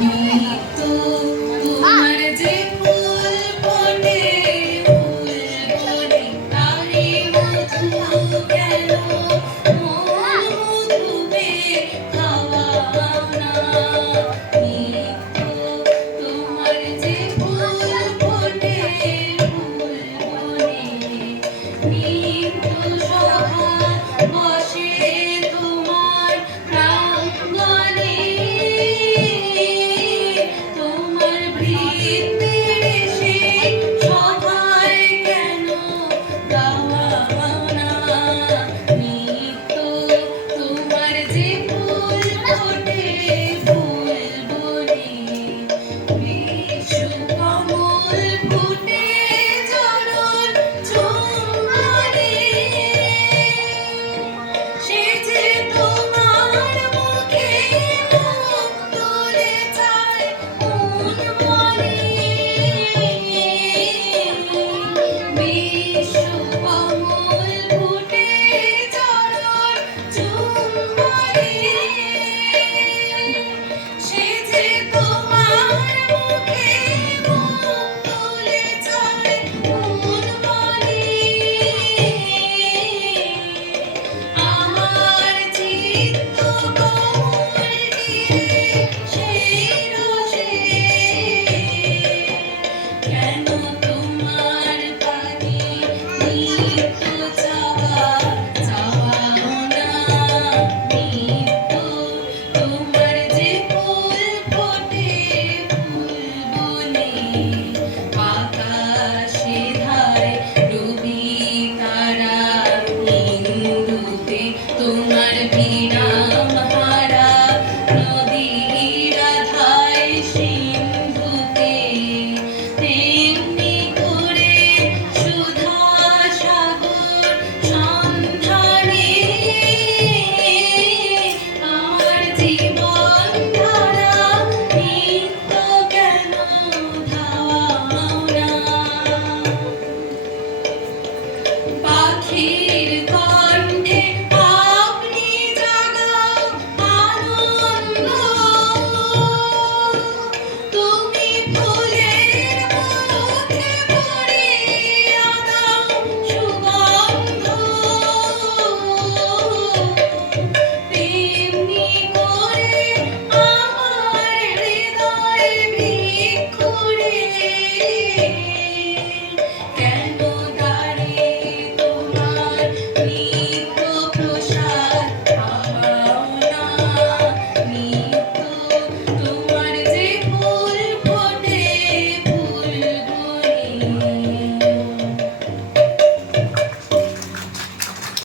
You. পাখির